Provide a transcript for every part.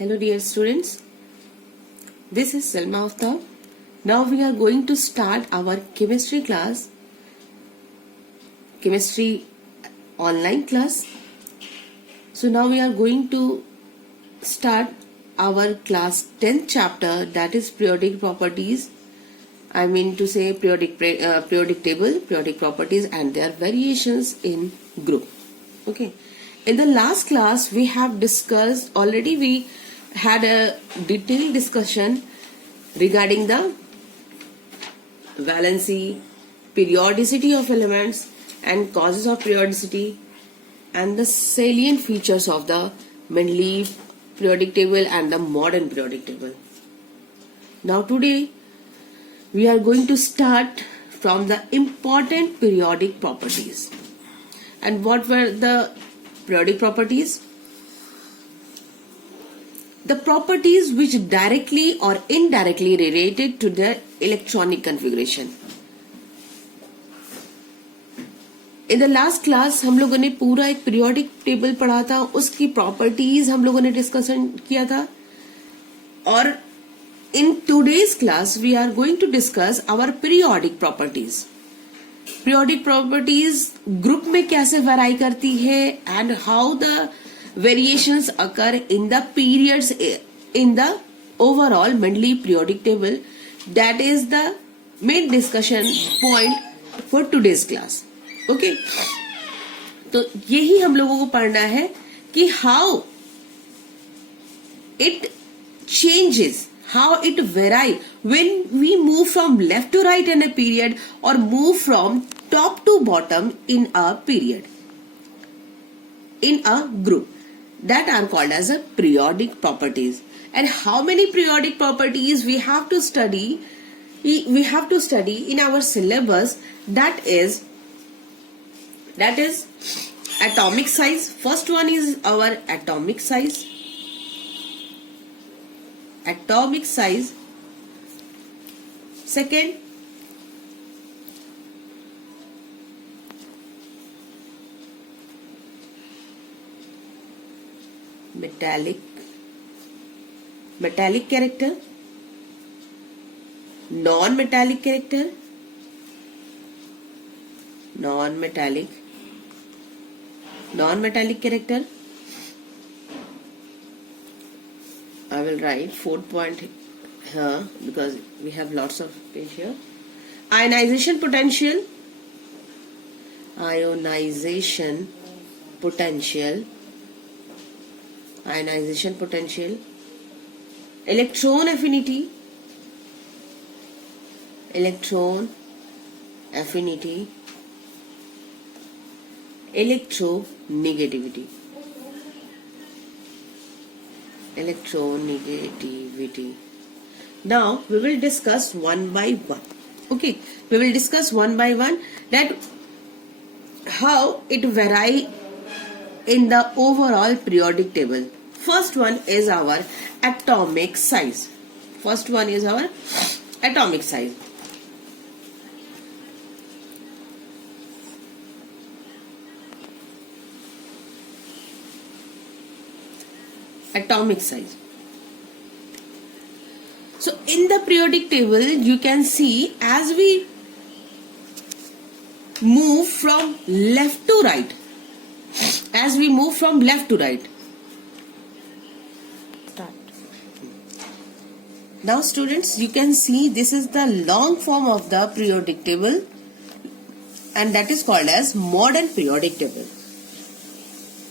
Hello dear students, this is Salma Aftab. Now we are going to start our chemistry class, chemistry online class. So now we are going to start our class 10th chapter, that is periodic properties. I mean to say periodic table, periodic properties and their variations in group. Okay. In the last class we have discussed, already we had a detailed discussion regarding the valency, periodicity of elements and causes of periodicity and the salient features of the Mendeleev periodic table and the modern periodic table. Now today we are going to start from the important periodic properties. And what were the periodic properties? The properties which directly or indirectly related to the electronic configuration. In the last class हम लोगों ने पूरा एक periodic table पढ़ा था, उसकी properties हम लोगों ने discussion किया था. और in today's class we are going to discuss our periodic properties. Periodic properties group में कैसे vary करती है and how the variations occur in the periods in the overall Mendeleev periodic table. That is the main discussion point for today's class. Okay, तो यही हम लोगों को पढ़ना है कि how it changes, how it vary when we move from left to right in a period or move from top to bottom in a period, in a group. That are called as a periodic properties. And how many periodic properties we have to study? We have to study in our syllabus. That is atomic size. First one is our atomic size. Atomic size. Second, metallic character, non-metallic character, non-metallic character. I will write 4th point here because we have lots of page here. Ionization potential, ionization potential, electron affinity, electronegativity. Now we will discuss one by one. Okay, we will discuss one by one that how it vary in the overall periodic table. First one is our atomic size. Atomic size. So in the periodic table you can see as we move from left to right. Now students, you can see this is the long form of the periodic table and that is called as modern periodic table.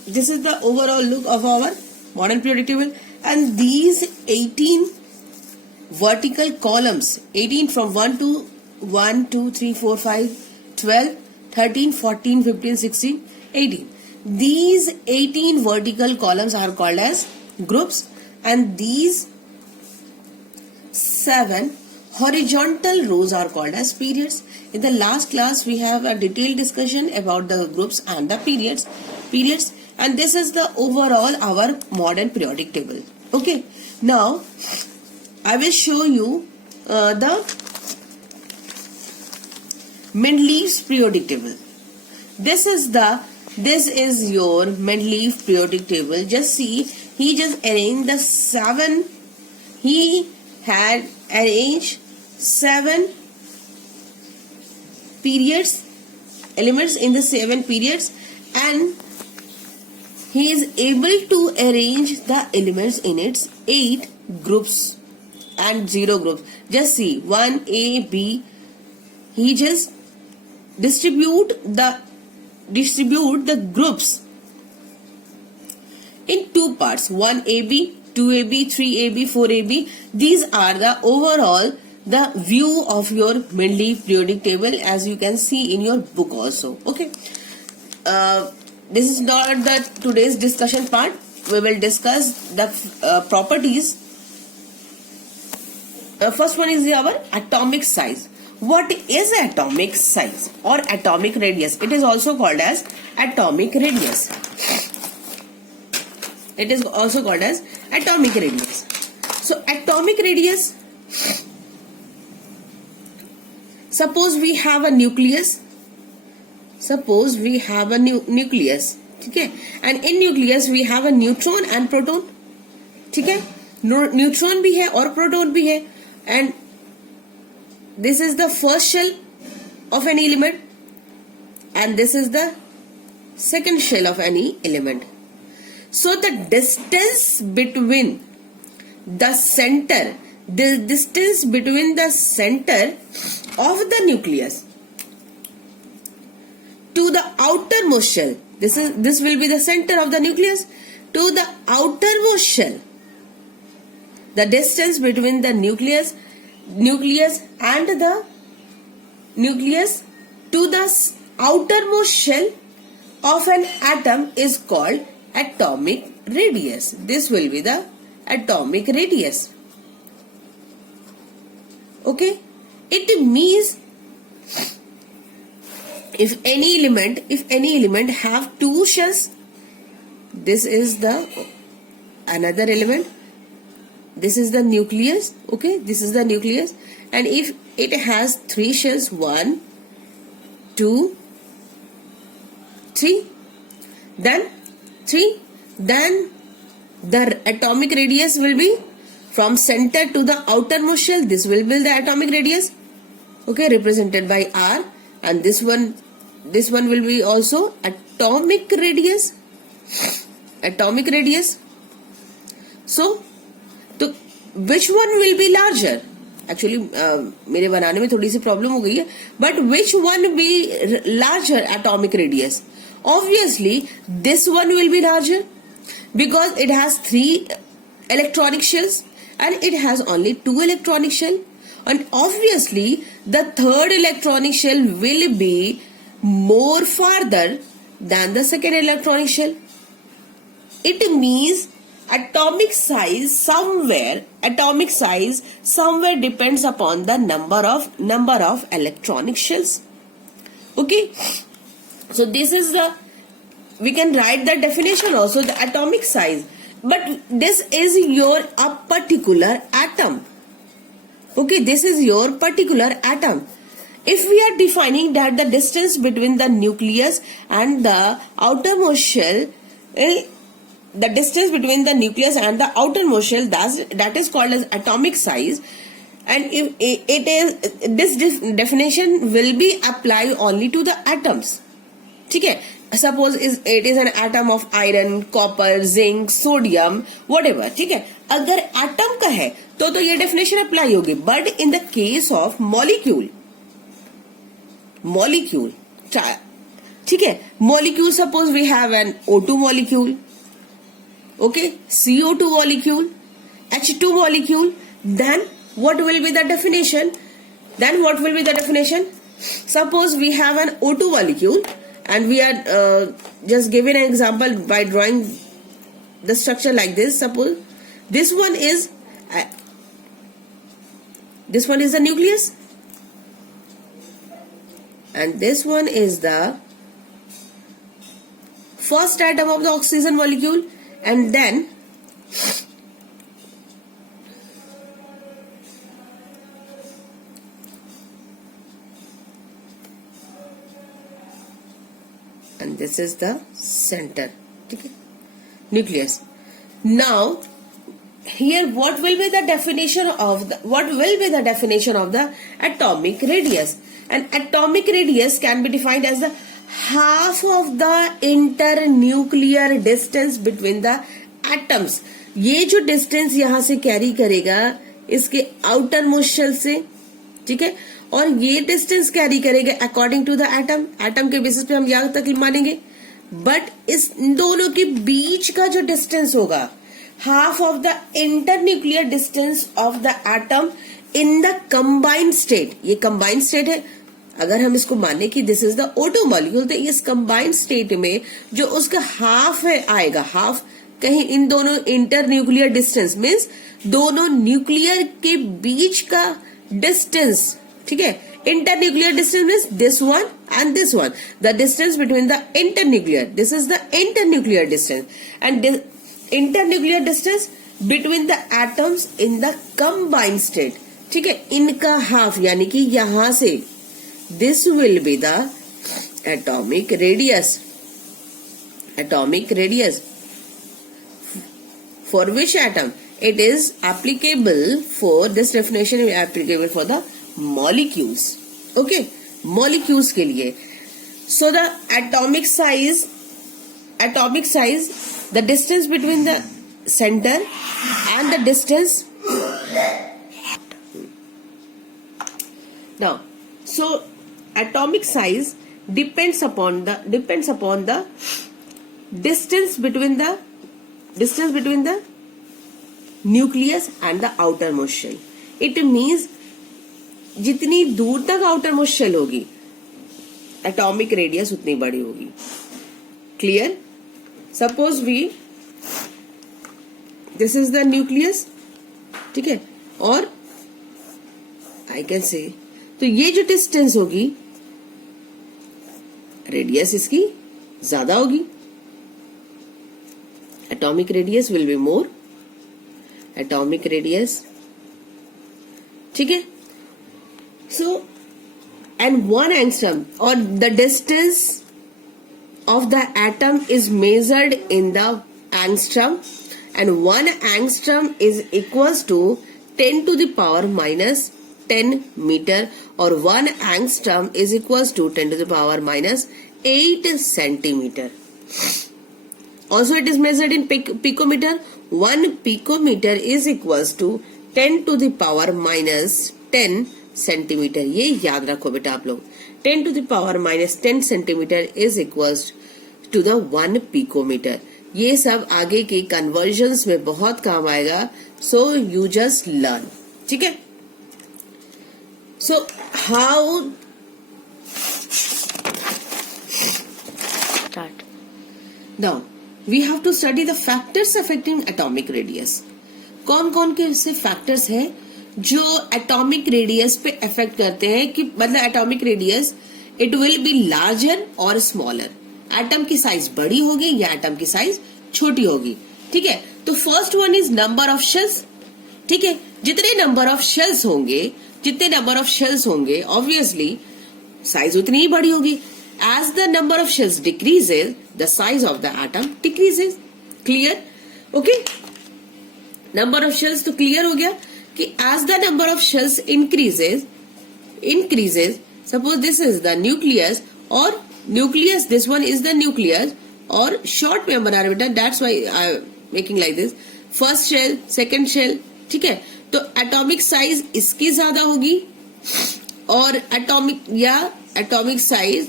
This is the overall look of our modern periodic table, and these 18 vertical columns, 18 from 1 to 1, 2, 3, 4, 5, 12, 13, 14, 15, 16, 18. These 18 vertical columns are called as groups, and these 7 horizontal rows are called as periods. In the last class we have a detailed discussion about the groups and the periods, and this is the overall our modern periodic table. Okay, now I will show you the Mendeleev's periodic table. This is your Mendeleev periodic table. Just see he just arranged the 7, he had arranged 7 periods, elements in the 7 periods, and he is able to arrange the elements in its 8 groups and 0 groups. Just see 1A, B. He just distribute the groups in 2 parts, 1AB, 2AB, 3AB, 4AB. These are the overall the view of your Mendeleev periodic table, as you can see in your book also. Okay. This is not the today's discussion part. We will discuss the properties. First one is our atomic size. What is atomic size or atomic radius? It is also called as atomic radius. It is also called as atomic radius. So atomic radius, suppose we have a nucleus. Suppose we have a nucleus, okay, and in nucleus we have a neutron and proton, okay. Neutron भी है और proton भी है, and this is the first shell of any element, and this is the second shell of any element. So the distance between the center, of the nucleus to the outermost shell, this will be the center of the nucleus to the outermost shell. The distance between the nucleus and the nucleus to the outermost shell of an atom is called atomic radius. This will be the atomic radius. Okay, it means if any element have 2 shells, this is the another element, this is the nucleus, okay, this is the nucleus, and if it has 3 shells, 1, 2, 3, then the atomic radius will be from center to the outermost shell. This will be the atomic radius, okay, represented by R, and this one will be also atomic radius. So which one will be larger? Actually मेरे बनाने में थोड़ी सी problem हो गई है, but which one will be larger atomic radius? Obviously this one will be larger because it has 3 electronic shells and it has only 2 electronic shell, and obviously the 3rd electronic shell will be more farther than the 2nd electronic shell. It means atomic size somewhere depends upon the number of electronic shells. Okay, so this is we can write the definition also, the atomic size, but this is your a particular atom. Okay, this is your particular atom. If we are defining that the distance between the nucleus and the outermost shell, the distance between the nucleus and the outermost shell, that is called as atomic size, and if it is this definition will be applied only to the atoms. Okay, suppose it is an atom of iron, copper, zinc, sodium, whatever. ठीक है, अगर atom का है तो ये definition apply होगी, but in the case of molecule, ठीक है, molecule, suppose we have an O2 molecule, okay, CO2 molecule, H2 molecule, then what will be the definition? Suppose we have an O2 molecule, and we are just giving an example by drawing the structure like this. Suppose this one is the nucleus, and this one is the first atom of the oxygen molecule, and then this is the center, okay, nucleus. Now, here what will be the definition of the atomic radius? An atomic radius can be defined as the half of the internuclear distance between the atoms. ये जो distance यहां से carry करेगा इसके outer most shell से, ठीक है, और ये डिस्टेंस कैरी करेगा according to the atom. Atom के बेसिस पे हम यहां तक मानेंगे, बट इस दोनों के बीच का जो डिस्टेंस होगा, half of the internuclear distance of the atom in the combined state. ये combined state है. अगर हम इसको माने कि this is the O2 molecule, तो इस combined state में जो उसका half है आएगा, half कहीं इन दोनों internuclear distance means दोनों न्यूक्लियर के बीच का distance, ठीक है. Internuclear distance means this one and this one. The distance between the internuclear. This is the internuclear distance, and internuclear distance between the atoms in the combined state. ठीक है, इनका half यानी कि यहां से this will be the atomic radius. Atomic radius for which atom? It is applicable for this definition is applicable for the molecules. Okay, molecules के लिए. So the atomic size, the distance between the center and the distance. Now, so atomic size depends upon the distance between the nucleus and the outermost shell. It means जितनी दूर तक outermost shell होगी, atomic radius उतनी बड़ी होगी. Clear? Suppose this is the nucleus, ठीक है, और I can say तो ये जो डिस्टेंस होगी, रेडियस इसकी ज्यादा होगी. Atomic radius will be more. Atomic radius, ठीक है. सो एंड 1 एंगस्ट्रॉम और the distance of the atom is measured in the angstrom, and 1 angstrom is equals to 10 to the power minus 10 meter, or 1 angstrom is equals to 10 to the power minus 8 centimeter. Also it is measured in picometer. 1 picometer is equals to 10 to the power minus 10 centimeter. ये याद रखो बेटा आप लोग. 10 to the power minus 10 centimeter is equals to the 1 picometer. ये सब आगे की कन्वर्जन्स में बहुत काम आएगा. So you just learn. ठीक है. So how start? Now we have to study the factors affecting atomic radius. कौन कौन के ऐसे फैक्टर्स हैं जो एटॉमिक रेडियस पे अफेक्ट करते हैं, कि मतलब atomic radius it will be larger और स्मॉलर. एटम की साइज बड़ी होगी या एटम की साइज छोटी होगी. ठीक है. तो first one is number of shells. ठीक है. जितने नंबर ऑफ शेल्स होंगे ऑब्वियसली साइज उतनी ही बड़ी होगी. As the number of shells decreases the size of the atom decreases. Clear? Okay. Number of shells तो क्लियर हो गया कि as the number of shells increases, suppose this is the nucleus, और nucleus this one is the nucleus, और short में बना रहे बेटा, that's why I am making like this. First shell, second shell. ठीक है. तो एटॉमिक साइज इसकी ज्यादा होगी, और एटॉमिक साइज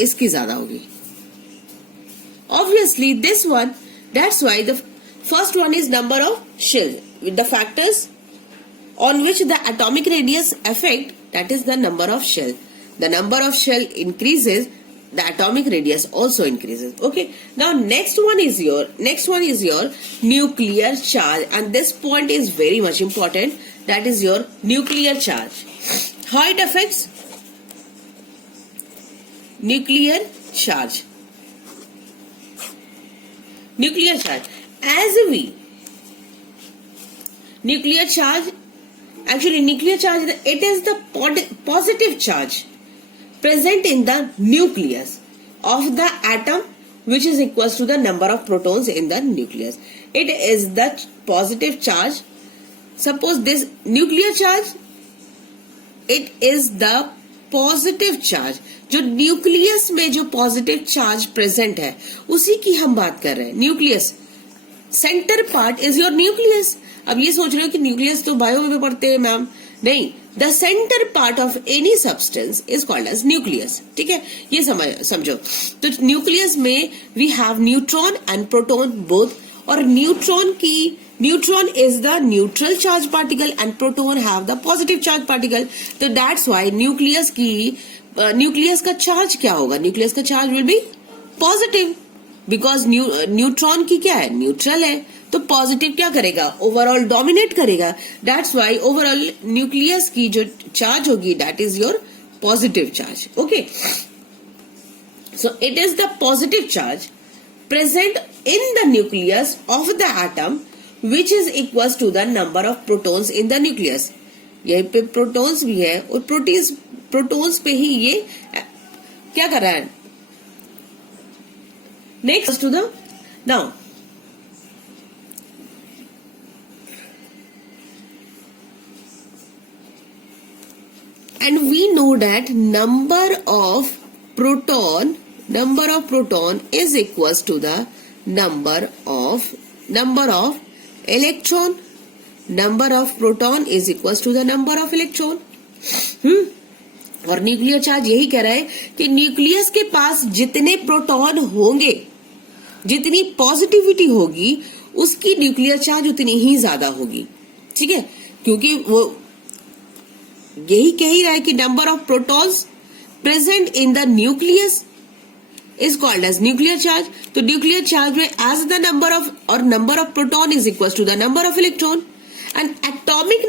इसकी ज्यादा होगी. Obviously this one, that's why the first one is number of shells. With the factors on which the atomic radius affect, that is the number of shell. The number of shell increases, the atomic radius also increases. Okay. Now next one is your nuclear charge, and this point is very much important. That is your nuclear charge. How it affects? Nuclear charge. Nuclear charge. Nuclear charge, it is the positive charge present in the nucleus. of the atom which is equals to the number of protons in the nucleus. It is the positive charge. Suppose this nuclear charge, it is the positive charge, जो nucleus में जो positive charge present है उसी की हम बात कर रहे हैं. Nucleus centre part is your nucleus. अब ये सोच रहे हो कि न्यूक्लियस तो बायो में पढ़ते हैं मैम, नहीं. The centre part of any substance is called as nucleus. ठीक है, ये समझो. तो न्यूक्लियस में we have neutron and proton both. और neutron is the neutral charge particle and proton have the positive charge particle. तो that's why nucleus का charge क्या होगा? न्यूक्लियस का charge will be positive, because neutron की क्या है? न्यूट्रल है. तो पॉजिटिव क्या करेगा? ओवरऑल डोमिनेट करेगा. दैट्स व्हाई ओवरऑल न्यूक्लियस की जो चार्ज होगी that is your positive charge. Okay, so it is the positive charge present in the nucleus of the atom which is equals to the number of protons in the nucleus. यहीं पे protons भी है और protons पे ही ये क्या कर रहा है? Next to the now and we know that number of proton is equals to the number of electron. Number of proton is equals to the number of electron. और न्यूक्लियर चार्ज यही कह रहा है कि न्यूक्लियस के पास जितने proton होंगे, जितनी पॉजिटिविटी होगी, उसकी न्यूक्लियर चार्ज उतनी ही ज्यादा होगी. ठीक है, क्योंकि वो यही कह ही रहा है कि number of protons present in the nucleus is called as nuclear charge. तो nuclear charge में as the number of proton is equals to the number of electron. And atomic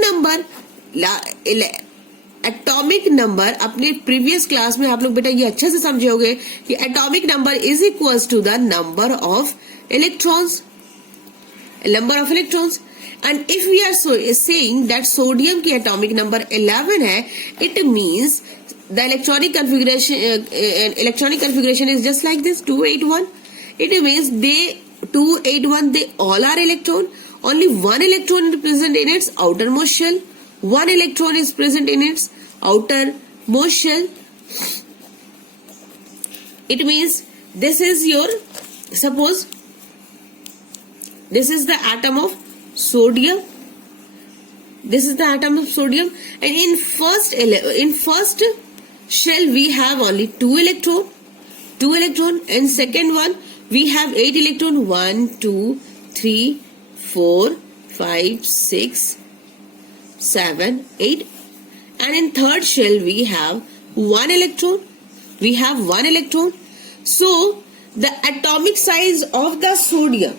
number अपने previous class में आप लोग बेटा ये अच्छे से समझे होंगे कि atomic number is equals to the number of electrons. And if we are saying that sodium की atomic number 11 है, it means the electronic configuration is just like this, 281. It means 281 they all are electron. Only one electron is present in its outermost shell. One electron is present in its outermost shell. It means this is your, suppose this is the atom of sodium. This is the atom of sodium, and in first shell we have only 2 electron, and second one we have 8 electron, 1 2 3 4 5 6 7 8, and in third shell we have 1 electron. So the atomic size of the sodium,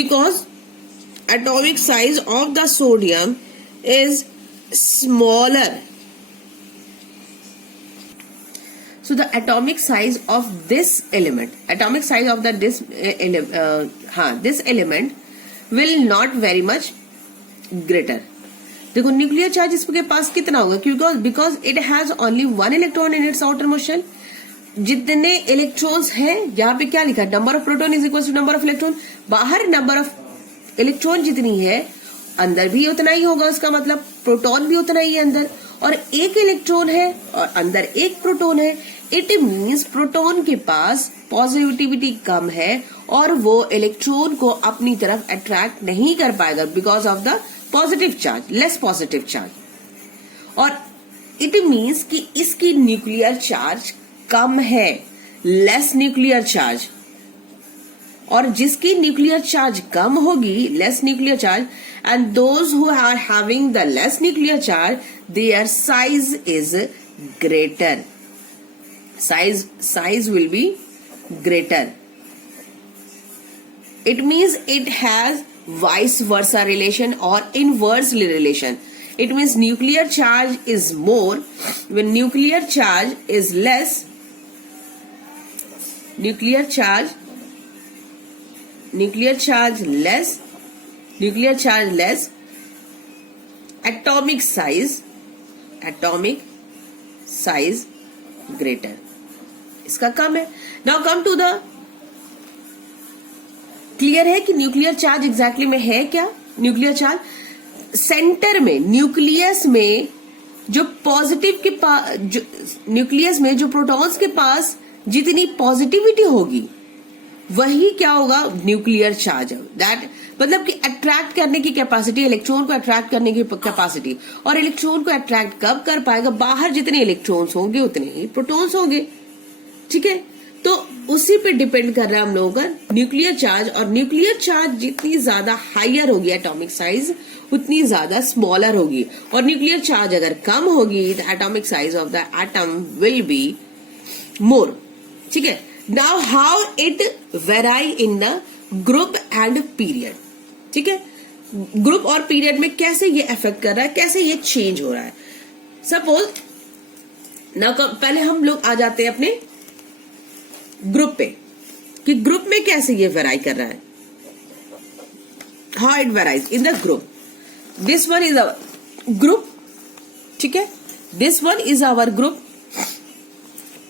because atomic size of the sodium is smaller. So the atomic size of this element, this element will not very much greater. देखो nuclear charge इसके पास कितना होगा? because it has only 1 electron in its outermost shell. जितने electrons हैं, यहाँ पे क्या लिखा है? Number of proton is equal to number of electron. बाहर नंबर ऑफ इलेक्ट्रॉन जितनी है, अंदर भी उतना ही होगा. उसका मतलब प्रोटॉन भी उतना ही है अंदर. और एक इलेक्ट्रॉन है और अंदर एक प्रोटॉन है. इट मीन्स प्रोटॉन के पास पॉजिटिविटी कम है और वो इलेक्ट्रॉन को अपनी तरफ अट्रैक्ट नहीं कर पाएगा because of the positive charge, less positive charge. और इट मीन्स कि इसकी न्यूक्लियर चार्ज कम है, लेस न्यूक्लियर चार्ज. और जिसकी न्यूक्लियर चार्ज कम होगी, less nuclear charge, and those who are having the less nuclear charge, their size is greater. Size will be greater. It means it has vice versa relation or inversely relation. It means nuclear charge is more when nuclear charge is less. Nuclear charge less, atomic size greater. इसका कम है। Now come to the, clear है कि nuclear charge exactly में है क्या? Nuclear charge centre में, nucleus में जो पॉजिटिव के पास, न्यूक्लियस में जो प्रोटॉन्स के पास जितनी पॉजिटिविटी होगी वही क्या होगा? Nuclear charge. दैट मतलब कि अट्रैक्ट करने की कैपेसिटी, इलेक्ट्रॉन को अट्रैक्ट करने की कैपेसिटी। और इलेक्ट्रॉन को अट्रैक्ट कब कर पाएगा? बाहर जितने इलेक्ट्रॉन्स होंगे उतने ही प्रोटॉन्स होंगे। ठीक है, तो उसी पे डिपेंड कर रहा है हम लोगों का न्यूक्लियर चार्ज। और न्यूक्लियर चार्ज जितनी ज्यादा हायर होगी एटॉमिक साइज, उतनी ज्यादा स्मॉलर होगी। और न्यूक्लियर चार्ज अगर कम होगी, the atomic size of the atom will be more. ठीक है, now how it वेराई in the group and period. ठीक है, ग्रुप और पीरियड में कैसे ये अफेक्ट कर रहा है, कैसे ये चेंज हो रहा है। सपोज ना, पहले हम लोग आ जाते हैं अपने ग्रुप पे, कि ग्रुप में कैसे ये वेराई कर रहा है, how it varies in the group. This one is our group. ठीक है, this one is our group.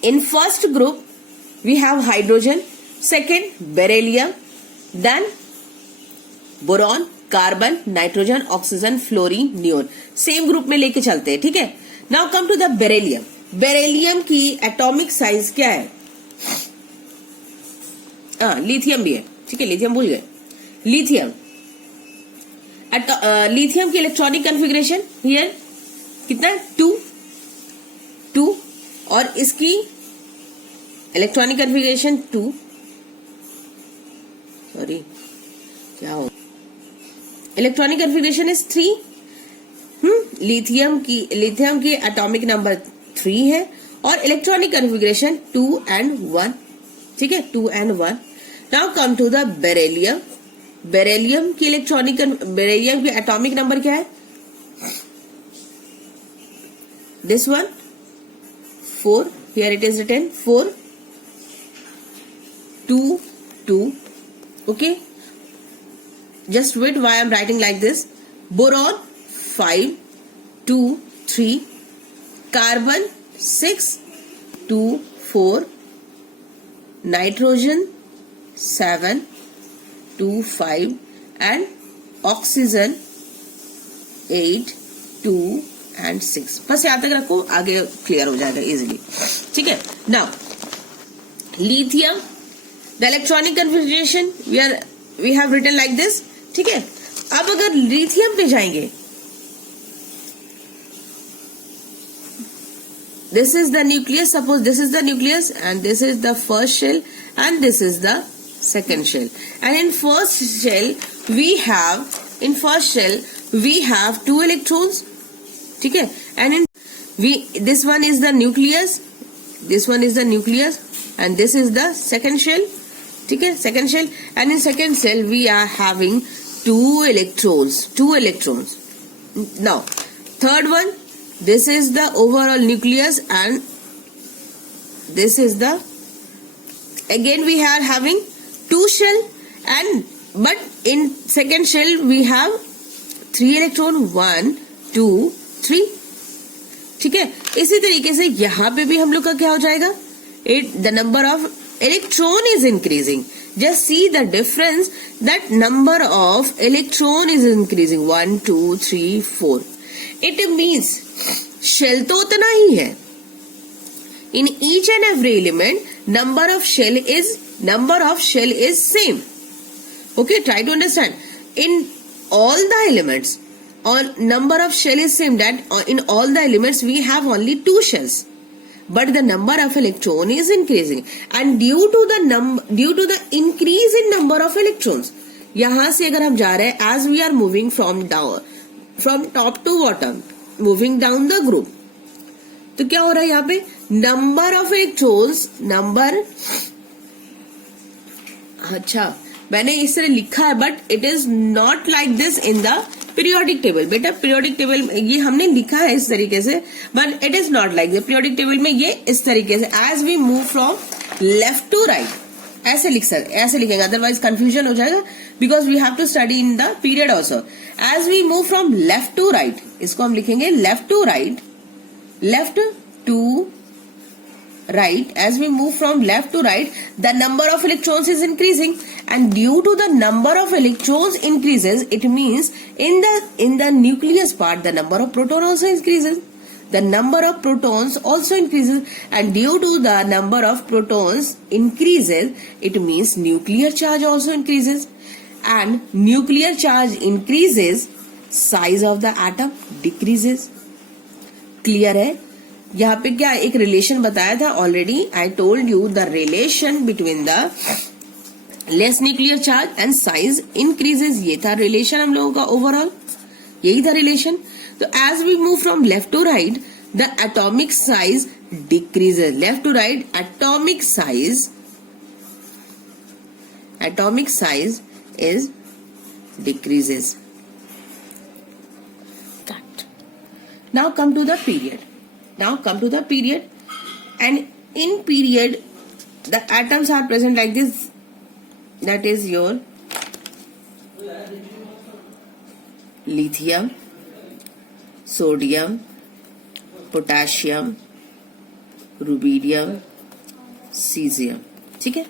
In first group we have hydrogen, second beryllium, then boron, carbon, nitrogen, oxygen, fluorine, neon. Same group में लेके चलते हैं। ठीक है, now come to the beryllium. Beryllium की atomic size क्या है? लिथियम भी है। ठीक है, लिथियम भूल गए। लिथियम, लिथियम की इलेक्ट्रॉनिक कॉन्फ़िगरेशन हियर कितना है? 2 और इसकी इलेक्ट्रॉनिक कॉन्फ़िगरेशन 2, सॉरी क्या हो, इलेक्ट्रॉनिक कॉन्फ़िगरेशन इज 3। लिथियम की एटॉमिक नंबर 3 है और इलेक्ट्रॉनिक कॉन्फ़िगरेशन 2 and 1। ठीक है, 2 and 1। Now come to the beryllium. Beryllium की एटॉमिक नंबर क्या है? This one 4, here it is written 4, 2, 2। Okay, just wait why I'm writing like this. Boron 5, 2, 3, carbon 6, 2, 4, nitrogen 7, 2, 5 and oxygen 8, 2 and 6। बस यहां तक रखो, आगे क्लियर हो जाएगा इजीली। ठीक है, now lithium, the electronic configuration we have written like this. ठीक है, अब अगर लिथियम पे जाएंगे, this is the nucleus, suppose this is the nucleus and this is the first shell and this is the second shell. And in first shell we have 2 electrons. ठीक है, and in this one is the nucleus, this one is the nucleus and this is the second shell. ठीक है, second shell, and in second shell we are having 2 electrons. Now, third one, this is the overall nucleus and this is the, again we are having 2 shell but in second shell we have 3 electron, 1, 2, 3. ठीक है, इसी तरीके से यहाँ पे भी हम लोग का क्या हो जाएगा? The number of electron is increasing. Just see the difference, that number of electron is increasing 1, 2, 3, 4. It means shell तो उतना ही है. In each and every element, number of shell is same. Okay, try to understand. In all the elements, number of shell is same. That in all the elements we have only 2 shells. But the number of electron is increasing, and due to the increase in number of electrons, यहाँ से अगर हम जा रहे हैं, as we are moving from top to bottom, moving down the group, तो क्या हो रहा है यहाँ पे? number of electrons, अच्छा मैंने इस तरह लिखा है, but it is not like this in the periodic table. बेटा पीरियोडिक टेबल ये हमने लिखा है इस तरीके से, but it is not like the periodic table में ये इस तरीके से, as we move from left to right ऐसे लिखेंगे, अदरवाइज कंफ्यूजन हो जाएगा, because we have to study in the period also. As we move from left to right, इसको हम लिखेंगे left to right, left to right, as we move from left to right, the number of electrons is increasing, and due to the number of electrons increases, it means in the nucleus part the number of proton also increases. The number of protons also increases, and due to the number of protons increases, it means nuclear charge also increases, and nuclear charge increases, size of the atom decreases. Clear है? यहाँ पे क्या एक relation बताया था already. I told you the relation between the less nuclear charge and size increases. ये था relation हम लोगों का ओवरऑल, यही था रिलेशन. तो as we move from left to right the atomic size decreases. Left to right atomic size is decreases. Now come to the period. And in period the atoms are present like this. That is your lithium, sodium, potassium, rubidium, cesium. ठीक है?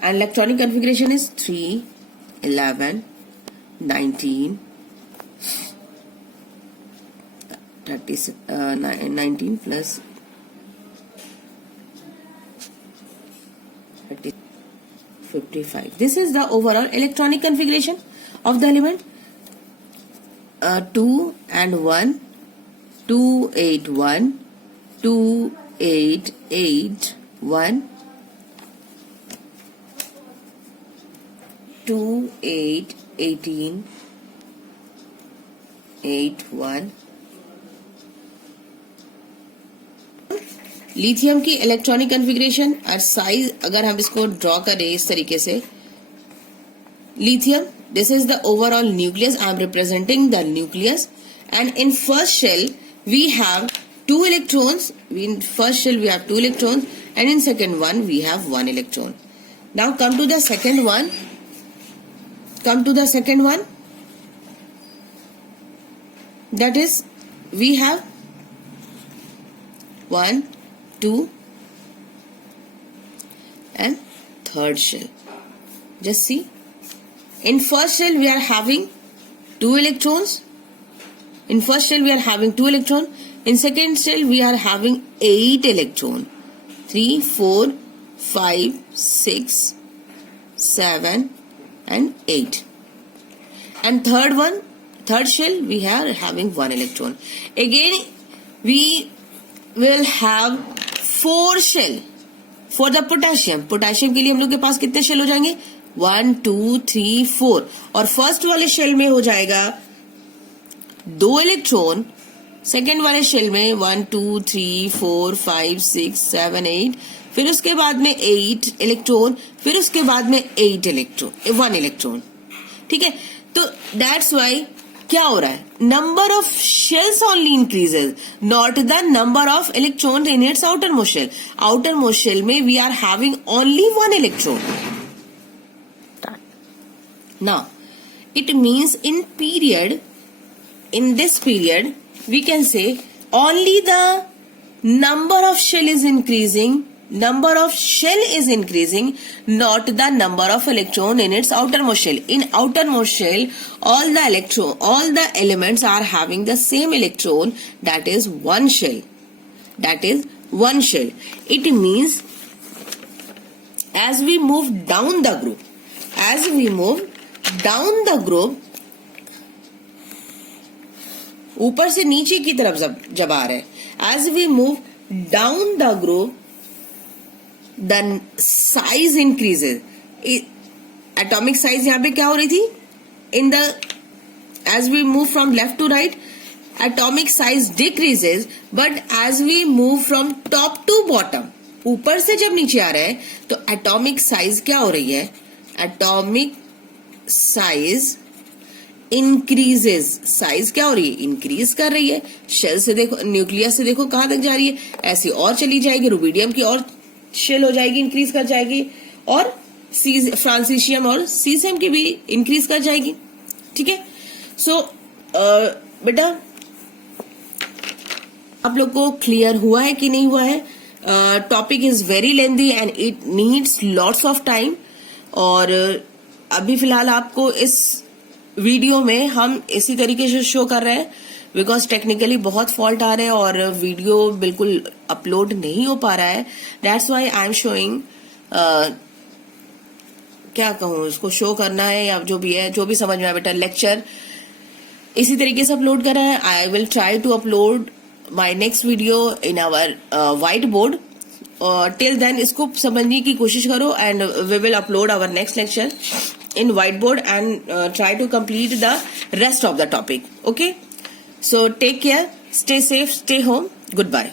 And electronic configuration is 3, 11, 19, 19 plus 30, 55. This is the overall electronic configuration of the element. 2 and 1, 2, 8, 1, 2, 8, 8, 1, 2, 8, 18, 8, 1. Lithium की electronic configuration और size अगर हम इसको draw करें इस तरीके से, lithium, this is the overall nucleus. I am representing the nucleus, and in first shell we have 2 electrons. In first shell we have 2 electrons, and in second one we have 1 electron. Now come to the second one. That is, we have 1, 2 and third shell. Just see, in first shell we are having 2 electrons. In second shell we are having 8 electrons. 3, 4, 5, 6, 7 and 8. And third shell we are having 1 electron. Again we will have 4 shell for the potassium. Potassium के लिए हम लोग के पास कितने shell हो जाएंगे? 1, 2, 3, 4. और first वाले शेल में हो जाएगा 2 इलेक्ट्रॉन. सेकेंड वाले शेल में 1, 2, 3, 4, 5, 6, 7, 8. फिर उसके बाद में 8 इलेक्ट्रॉन. फिर उसके बाद में 1 इलेक्ट्रॉन. ठीक है? तो दैट्स वाई क्या हो रहा है? Number of shells only increases, not the number of electron in its outer most shell. Outer most shell में we are having only 1 electron. Now it means in this period we can say only the number of shell is increasing, not the number of electron in its outermost shell. In outermost shell all the elements are having the same electron, that is one shell. It means as we move down the group, ऊपर से नीचे की तरफ जब आ रहे हैं, as we move down the group the size increases. Atomic size यहाँ पे क्या हो रही थी? As we move from left to right, atomic size decreases, but as we move from top to bottom, ऊपर से जब नीचे आ रहे हैं तो atomic size क्या हो रही है? Atomic size increases. साइज क्या हो रही है? इंक्रीज कर रही है. शेल से देखो, न्यूक्लियस से देखो कहां तक जा रही है, ऐसी और चली जाएगी. रुबिडियम की और शेल हो जाएगी, इंक्रीज कर जाएगी, और फ्रांसीशियम और सीसियम की भी इंक्रीज कर जाएगी. ठीक है? सो बेटा आप लोग को क्लियर हुआ है कि नहीं हुआ है? Topic is very lengthy and it needs lots of time. और अभी फिलहाल आपको इस वीडियो में हम इसी तरीके से शो कर रहे हैं बिकॉज टेक्निकली बहुत फॉल्ट आ रहे हैं और वीडियो बिल्कुल अपलोड नहीं हो पा रहा है। That's why I am showing, क्या कहूँ इसको, शो करना है या जो भी है, जो भी समझ में आए बेटा, लेक्चर इसी तरीके से अपलोड कर रहे हैं। I will try to upload my next video in our whiteboard. Till then इसको समझने की कोशिश करो and we will upload our next lecture in whiteboard and try to complete the rest of the topic. Okay, so take care, stay safe, stay home, goodbye.